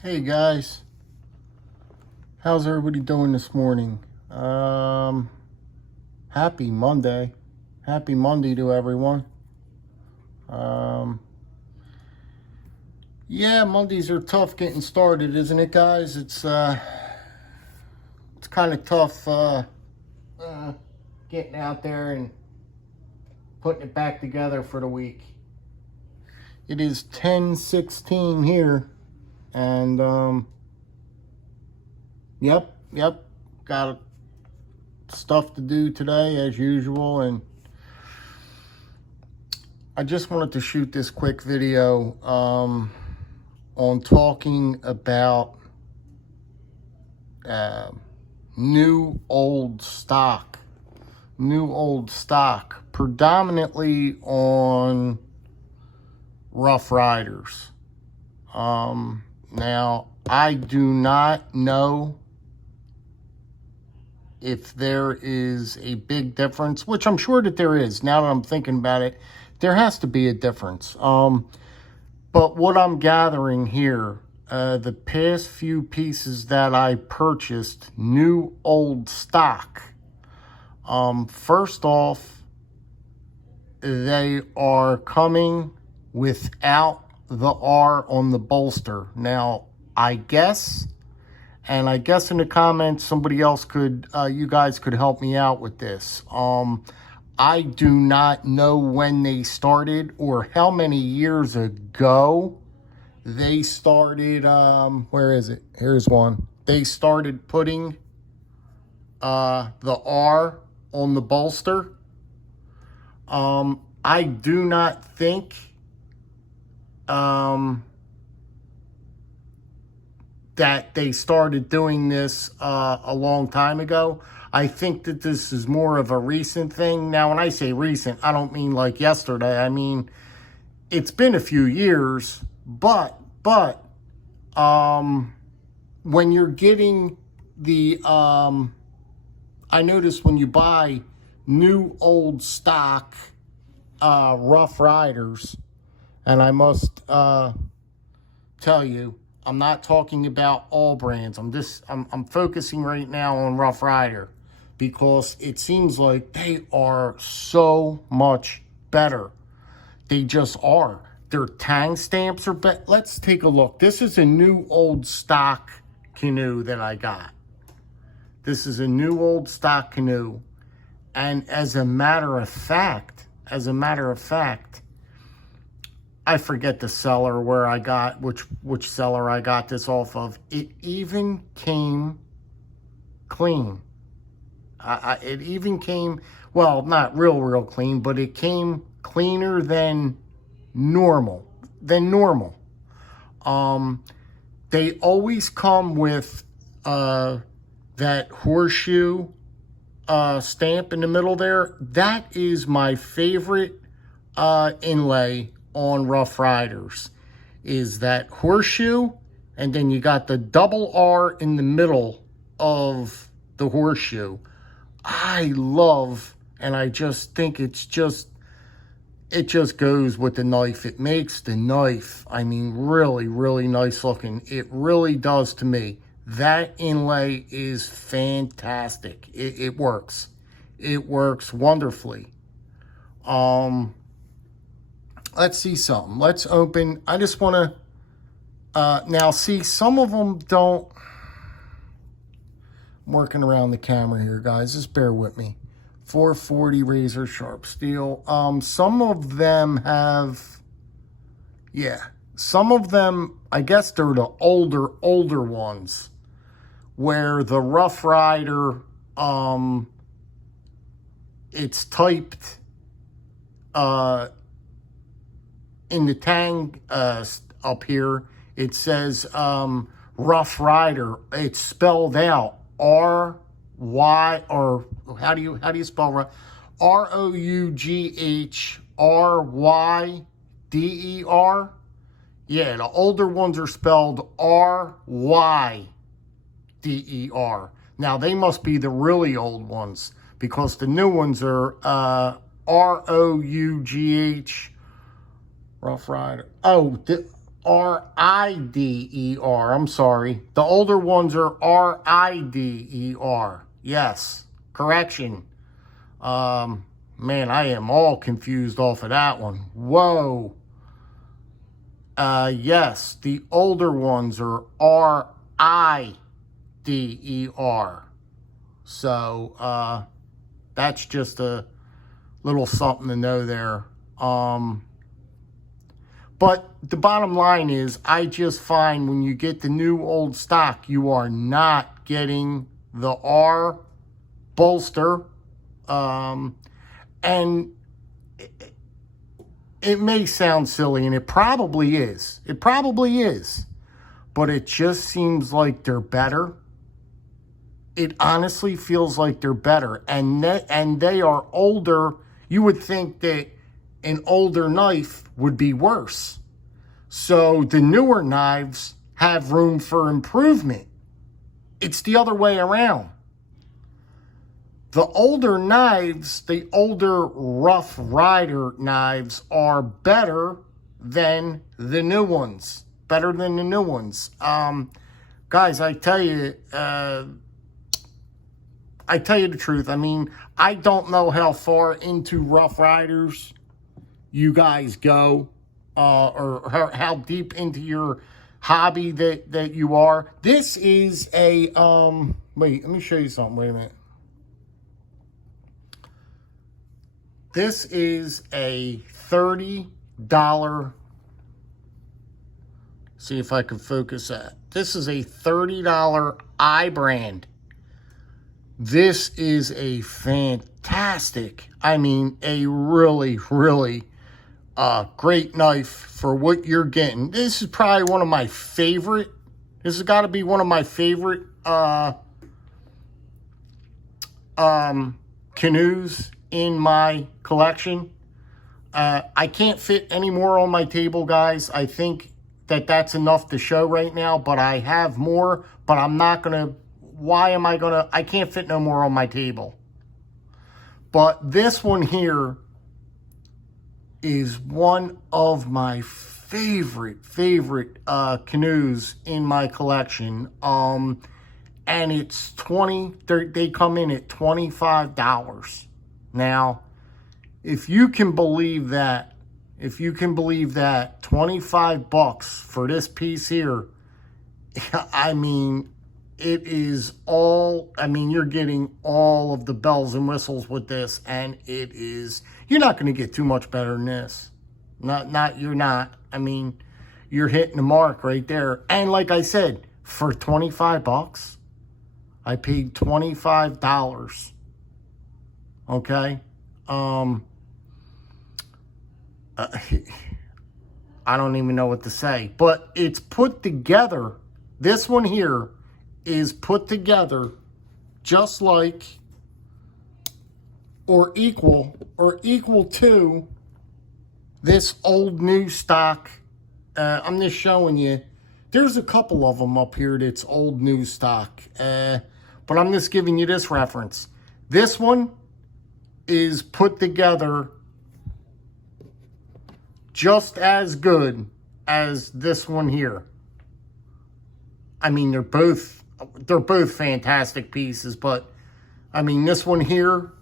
Hey guys, how's everybody doing this morning? Happy Monday. Happy Monday to everyone. Yeah, Mondays are tough getting started, isn't it, guys? It's kind of tough getting out there and putting it back together for the week. It is 10:16 here, and yep, got stuff to do today as usual, and I just wanted to shoot this quick video on talking about new old stock, predominantly on Rough Riders. Now, I do not know if there is a big difference, which I'm sure that there is. Now that I'm thinking about it, there has to be a difference. But what I'm gathering here, the past few pieces that I purchased, new old stock, first off, they are coming without the R on the bolster. Now, I guess in the comments, somebody else you guys could help me out with this. I do not know when they started or how many years ago they started. Where is it? Here's one. They started putting the R on the bolster. I do not think that they started doing this a long time ago. I think that this is more of a recent thing. Now, when I say recent, I don't mean like yesterday. I mean, it's been a few years, but when you're getting the, I notice when you buy new old stock Rough Riders, and I must tell you, I'm not talking about all brands. I'm focusing right now on Rough Rider because it seems like they are so much better. They just are. Their tang stamps are better. Let's take a look. This is a new old stock canoe that I got. This is a new old stock canoe. And as a matter of fact, I forget the seller where I got, which seller I got this off of. It even came clean. It even came, well, not real clean, but it came cleaner than normal. They always come with that horseshoe stamp in the middle there. That is my favorite inlay on Rough Riders, is that horseshoe, and then you got the double R in the middle of the horseshoe. I love, and I just think it just goes with the knife. It makes the knife, I mean, really nice looking. It really does to me. That inlay is fantastic. It works. It works wonderfully. Let's see something. Let's open. I just want to, now see, some of them don't, I'm working around the camera here, guys. Just bear with me. 440 razor sharp steel. Some of them have, yeah, some of them, I guess they're the older ones, where the Rough Rider, it's typed in the tang up here. It says Rough Rider. It's spelled out R-Y, or how do you spell R-O-U-G-H-R-Y-D-E-R? Yeah, the older ones are spelled R-Y-D-E-R. Now, they must be the really old ones, because the new ones are R-O-U-G-H, Rough Rider. Oh, R-I-D-E-R. I'm sorry. The older ones are R-I-D-E-R. Yes. Correction. Man, I am all confused off of that one. Whoa. Yes, the older ones are R-I-D-E-R. So, that's just a little something to know there. But the bottom line is, I just find when you get the new old stock, you are not getting the R bolster. And it may sound silly, and it probably is. It probably is. But it just seems like they're better. It honestly feels like they're better. And they are older. You would think that an older knife would be worse. So the newer knives have room for improvement. It's the other way around. The older knives, the older rough Ryder knives are better than the new ones. Better than the new ones. Guys, I tell you the truth. I mean, I don't know how far into Rough Riders you guys go, or how deep into your hobby that you are. This is a, wait, let me show you something. Wait a minute. This is a $30, see if I can focus that. This is a $30 iBrand. This is a fantastic, I mean, a really, really great knife for what you're getting. This is probably one of my favorite, this has got to be one of my favorite canoes in my collection. I can't fit any more on my table, guys. I think that's enough to show right now, but I have more, but I'm not going to, I can't fit no more on my table. But this one here is one of my favorite canoes in my collection. And it's they come in at $25. Now, if you can believe that, 25 bucks for this piece here, I mean, it is all, I mean, you're getting all of the bells and whistles with this, and it is, you're not going to get too much better than this. You're not. I mean, you're hitting the mark right there. And like I said, for 25 bucks, I paid $25. Okay? I don't even know what to say. But it's put together, this one here is put together just like or equal to this old new stock. I'm just showing you. There's a couple of them up here that's old new stock. But I'm just giving you this reference. This one is put together just as good as this one here. I mean, they're both fantastic pieces, but I mean, this one here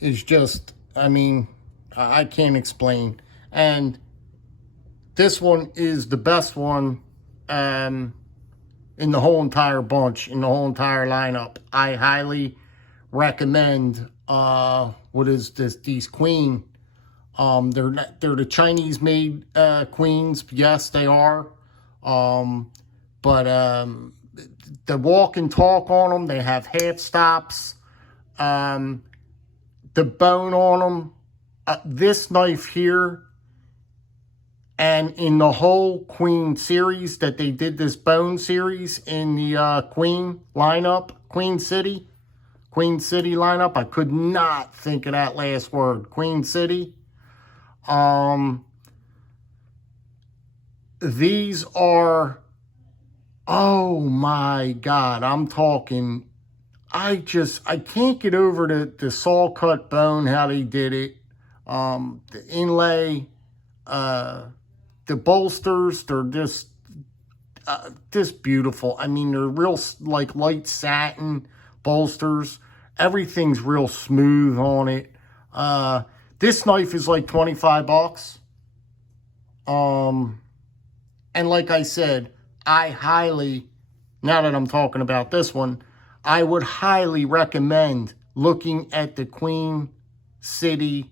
is just, I mean, I can't explain. And this one is the best one in the whole entire bunch, in the whole entire lineup. I highly recommend, what is this, these Queen. They're the Chinese made Queens. Yes, they are. But the walk and talk on them, they have half stops. The bone on them, this knife here, and in the whole Queen series that they did, this bone series in the Queen lineup, Queen City lineup. I could not think of that last word. Queen City. These are, oh my God, I'm talking, I can't get over the saw cut bone, how they did it. The inlay, The bolsters, they're just beautiful. I mean, they're real, like, light satin bolsters. Everything's real smooth on it. This knife is like 25 bucks. And like I said, I highly, now that I'm talking about this one, I would highly recommend looking at the Queen City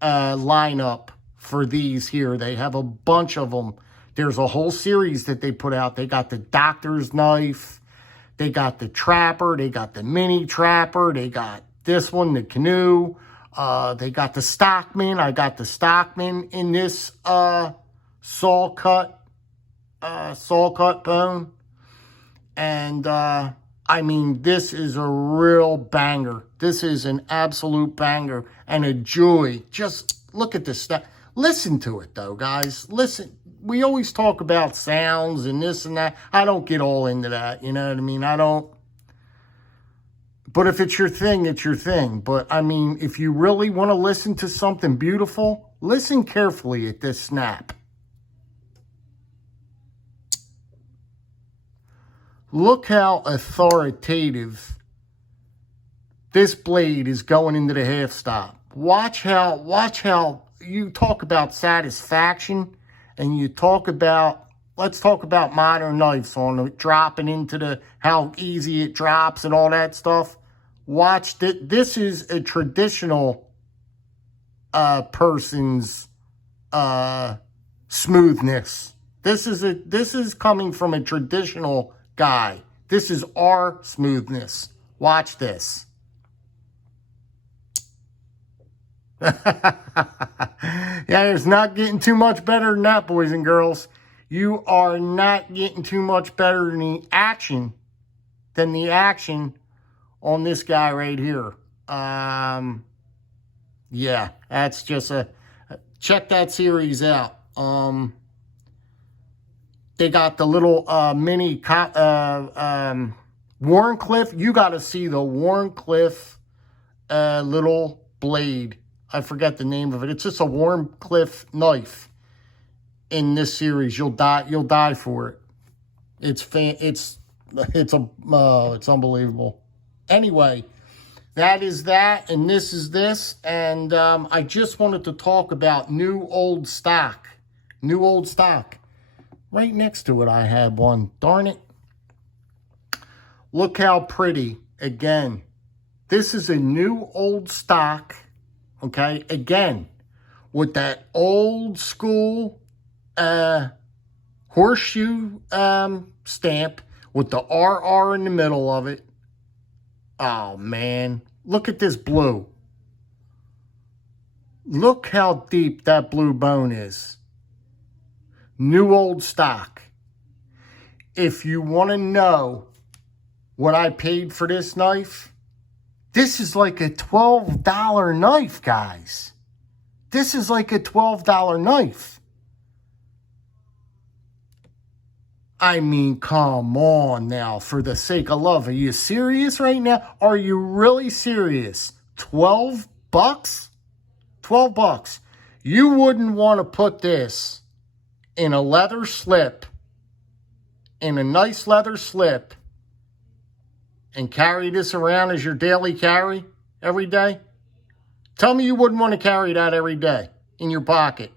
lineup for these here. They have a bunch of them. There's a whole series that they put out. They got the doctor's knife. They got the trapper. They got the mini trapper. They got this one, the canoe. They got the Stockman. I got the Stockman in this saw cut bone. And I mean, this is a real banger. This is an absolute banger and a joy. Just look at this stuff. Listen to it, though, guys. Listen. We always talk about sounds and this and that. I don't get all into that. You know what I mean? I don't. But if it's your thing, it's your thing. But, I mean, if you really want to listen to something beautiful, listen carefully at this snap. Look how authoritative this blade is going into the half stop. Watch how you talk about satisfaction, and you talk about, let's talk about modern knives on it, dropping into the, how easy it drops and all that stuff. Watch that. This is a traditional person's smoothness. This is coming from a traditional guy. This is our smoothness. Watch this. Yeah, it's not getting too much better than that, boys and girls. You are not getting too much better than the action on this guy right here. Yeah, that's just check that series out. They got the little mini Warncliffe. You got to see the Warncliffe little blade. I forget the name of it. It's just a Warncliffe knife in this series. You'll die for it. It's unbelievable. Anyway, that is that, and this is this, and I just wanted to talk about new old stock. New old stock. Right next to it, I had one. Darn it. Look how pretty. Again, this is a new old stock. Okay, again, with that old school horseshoe stamp with the RR in the middle of it. Oh, man. Look at this blue. Look how deep that blue bone is. New old stock. If you want to know what I paid for this knife, this is like a $12 knife, guys. This is like a $12 knife. I mean, come on now, for the sake of love. Are you serious right now? Are you really serious? 12 bucks? 12 bucks. You wouldn't want to put this in a leather slip, in a nice leather slip, and carry this around as your daily carry every day? Tell me you wouldn't want to carry that every day in your pocket.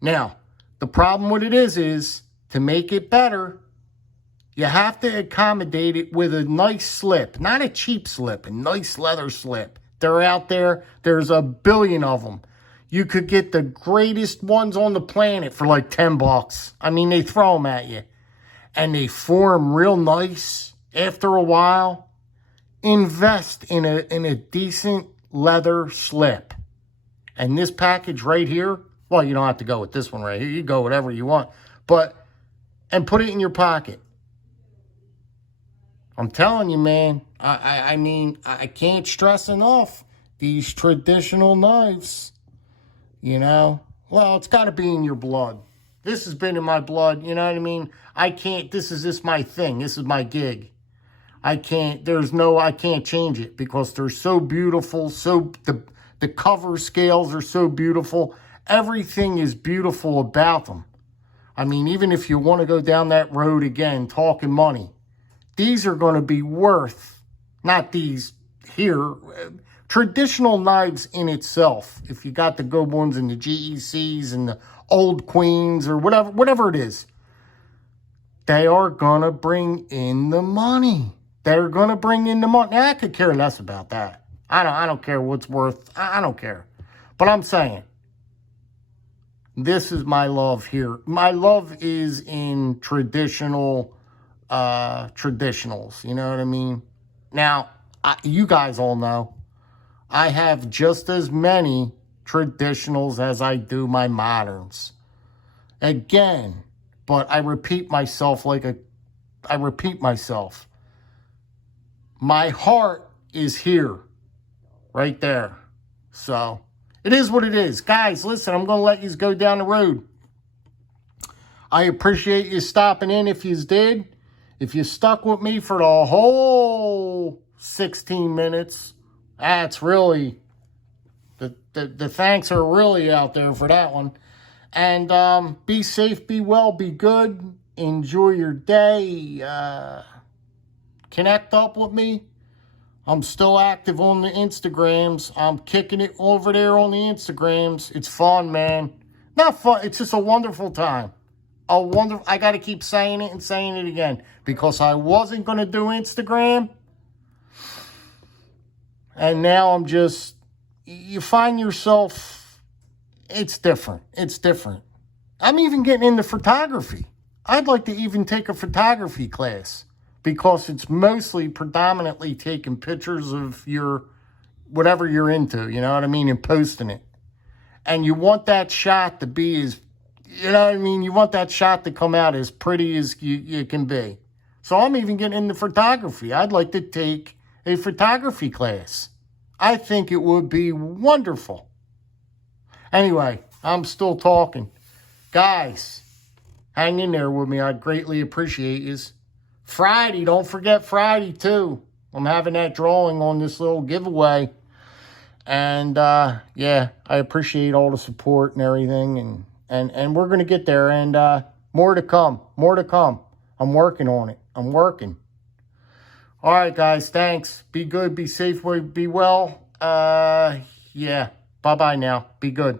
Now, the problem with it is to make it better, you have to accommodate it with a nice slip. Not a cheap slip, a nice leather slip. They're out there. There's a billion of them. You could get the greatest ones on the planet for like 10 bucks. I mean, they throw them at you. And they form real nice after a while. Invest in a decent leather slip. And this package right here, well, you don't have to go with this one right here. You go whatever you want. And put it in your pocket. I'm telling you, man. I mean, I can't stress enough. These traditional knives, you know. Well, it's got to be in your blood. This has been in my blood, you know what I mean? I can't, this is my thing. This is my gig. I can't change it because they're so beautiful. So The cover scales are so beautiful. Everything is beautiful about them. I mean, even if you want to go down that road again, talking money, these are going to be worth, not these here, traditional knives in itself. If you got the good ones and the GECs and the old queens or whatever it is, they are going to bring in the money. They're going to bring in the money. Now, I could care less about that. I don't care what's worth. I don't care. But I'm saying, this is my love here. My love is in traditionals. You know what I mean? Now, you guys all know, I have just as many traditionals as I do my moderns. Again, but I repeat myself My heart is here, right there. So, it is what it is. Guys, listen, I'm going to let you go down the road. I appreciate you stopping in if you did. If you stuck with me for the whole 16 minutes, that's really, the thanks are really out there for that one. And be safe, be well, be good. Enjoy your day. Connect up with me. I'm still active on the Instagrams. I'm kicking it over there on the Instagrams. It's fun, man. Not fun. It's just a wonderful time. I got to keep saying it and saying it again because I wasn't going to do Instagram. And now I'm just, you find yourself, it's different. It's different. I'm even getting into photography. I'd like to even take a photography class because it's mostly predominantly taking pictures of your, whatever you're into, you know what I mean, and posting it. And you want that shot to be as, you know what I mean, you want that shot to come out as pretty as you can be. So I'm even getting into photography. I'd like to take a photography class. I think it would be wonderful. Anyway, I'm still talking. Guys, hang in there with me. I'd greatly appreciate you. Friday, don't forget Friday too. I'm having that drawing on this little giveaway. And yeah, I appreciate all the support and everything. And we're going to get there. And more to come. More to come. I'm working on it. I'm working. All right, guys. Thanks. Be good. Be safe. Be well. Yeah. Bye-bye now. Be good.